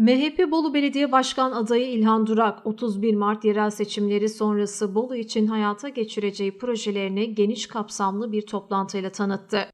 MHP Bolu Belediye Başkan adayı İlhan Durak, 31 Mart yerel seçimleri sonrası Bolu için hayata geçireceği projelerini geniş kapsamlı bir toplantıyla tanıttı.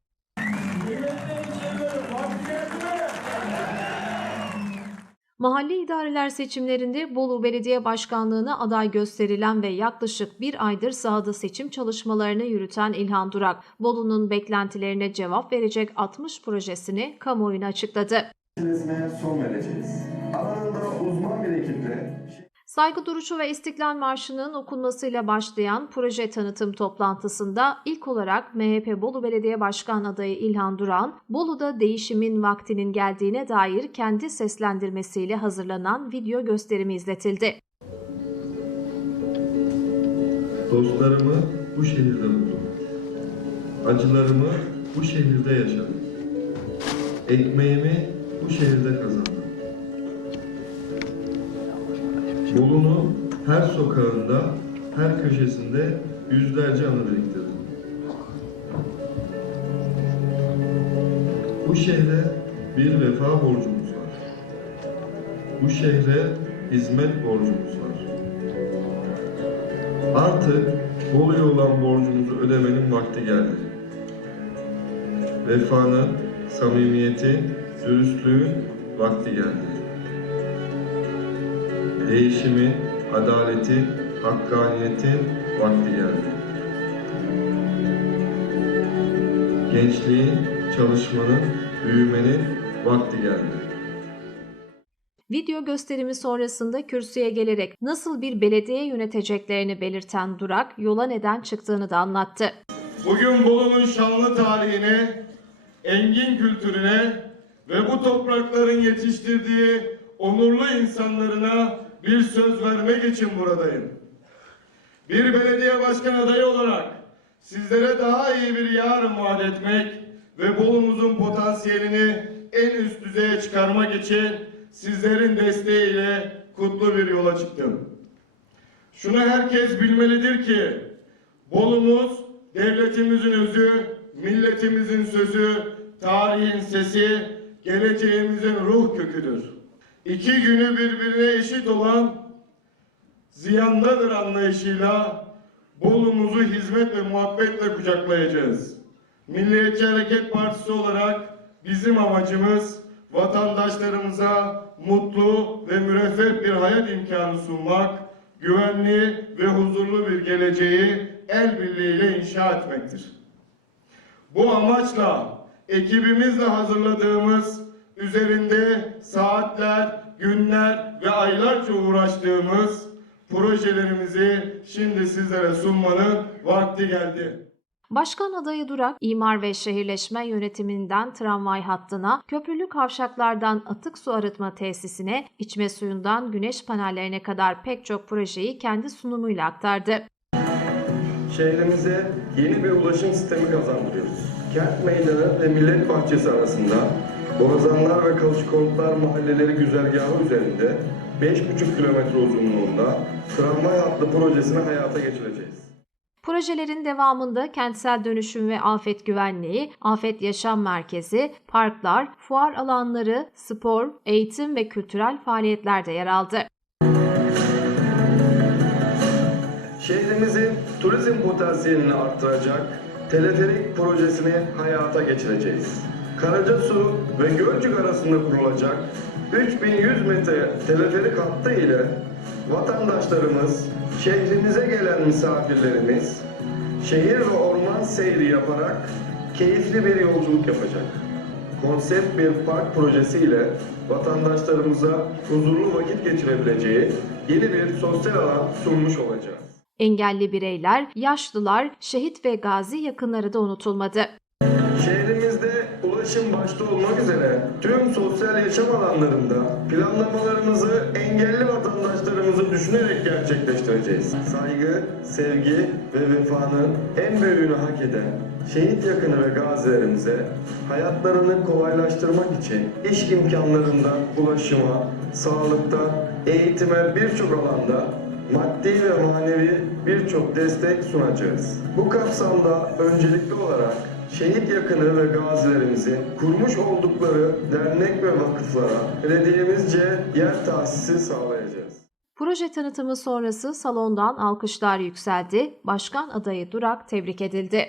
Mahalle idareler seçimlerinde Bolu Belediye Başkanlığı'na aday gösterilen ve yaklaşık bir aydır sahada seçim çalışmalarını yürüten İlhan Durak, Bolu'nun beklentilerine cevap verecek 60 projesini kamuoyuna açıkladı. Meselesine son vereceğiz. Alanında uzman bir ekiple Saygı duruşu ve İstiklal Marşı'nın okunmasıyla başlayan proje tanıtım toplantısında ilk olarak MHP Bolu Belediye Başkan adayı İlhan Duran, Bolu'da değişimin vaktinin geldiğine dair kendi seslendirmesiyle hazırlanan video gösterimi izletildi. Dostlarımı bu şehirde buldum. Acılarımı bu şehirde yaşadım. Ekmeğimi bu şehirde kazandım. Bolu'nun her sokağında, her köşesinde yüzlerce anı biriktirdim. Bu şehre bir vefa borcumuz var. Bu şehre hizmet borcumuz var. Artık Bolu'ya olan borcumuzu ödemenin vakti geldi. Vefanın, samimiyetin, dürüstlüğün vakti geldi. Değişimin, adaletin, hakkaniyetin vakti geldi. Gençliğin, çalışmanın, büyümenin vakti geldi. Video gösterimi sonrasında kürsüye gelerek nasıl bir belediye yöneteceklerini belirten Durak, yola neden çıktığını da anlattı. Bugün Bolu'nun şanlı tarihine, engin kültürüne ve bu toprakların yetiştirdiği onurlu insanlarına bir söz vermek için buradayım. Bir belediye başkan adayı olarak sizlere daha iyi bir yarın vaat etmek ve Bolu'muzun potansiyelini en üst düzeye çıkarmak için sizlerin desteğiyle kutlu bir yola çıktım. Şunu herkes bilmelidir ki Bolumuz devletimizin özü, milletimizin sözü, tarihin sesi, geleceğimizin ruh köküdür. İki günü birbirine eşit olan ziyandadır anlayışıyla Bolumuzu hizmet ve muhabbetle kucaklayacağız. Milliyetçi Hareket Partisi olarak bizim amacımız vatandaşlarımıza mutlu ve müreffeh bir hayat imkanı sunmak, güvenli ve huzurlu bir geleceği el birliğiyle inşa etmektir. Bu amaçla ekibimizle hazırladığımız, üzerinde saatler, günler ve aylarca uğraştığımız projelerimizi şimdi sizlere sunmanın vakti geldi. Başkan adayı Durak, imar ve şehirleşme yönetiminden tramvay hattına, köprülü kavşaklardan atık su arıtma tesisine, içme suyundan güneş panellerine kadar pek çok projeyi kendi sunumuyla aktardı. şehrimize yeni bir ulaşım sistemi kazandırıyoruz. Kent Meydanı ve Millet Bahçesi arasında Borazanlar ve Kalıcıkonutlar mahalleleri güzergahı üzerinde 5,5 kilometre uzunluğunda tramvay hatlı projesini hayata geçireceğiz. Projelerin devamında kentsel dönüşüm ve afet güvenliği, afet yaşam merkezi, parklar, fuar alanları, spor, eğitim ve kültürel faaliyetler de yer aldı. Şehrimizin turizm potansiyelini arttıracak teleferik projesini hayata geçireceğiz. Karacasu ve Gölcük arasında kurulacak 3100 metre teleferik hattı ile vatandaşlarımız, şehrimize gelen misafirlerimiz şehir ve orman seyri yaparak keyifli bir yolculuk yapacak. Konsept bir park projesi ile vatandaşlarımıza huzurlu vakit geçirebileceği yeni bir sosyal alan sunmuş olacağız. Engelli bireyler, yaşlılar, şehit ve gazi yakınları da unutulmadı. Şehrimizde ulaşım başta olmak üzere tüm sosyal yaşam alanlarında planlamalarımızı engelli vatandaşlarımızı düşünerek gerçekleştireceğiz. Saygı, sevgi ve vefanın en büyüğünü hak eden şehit yakını ve gazilerimize hayatlarını kolaylaştırmak için iş imkanlarından ulaşıma, sağlıkta, eğitime birçok alanda maddi ve manevi birçok destek sunacağız. Bu kapsamda öncelikli olarak şehit yakını ve gazilerimizin kurmuş oldukları dernek ve vakıflara belediyemizce yer tahsisi sağlayacağız. Proje tanıtımı sonrası salondan alkışlar yükseldi. Başkan adayı Durak tebrik edildi.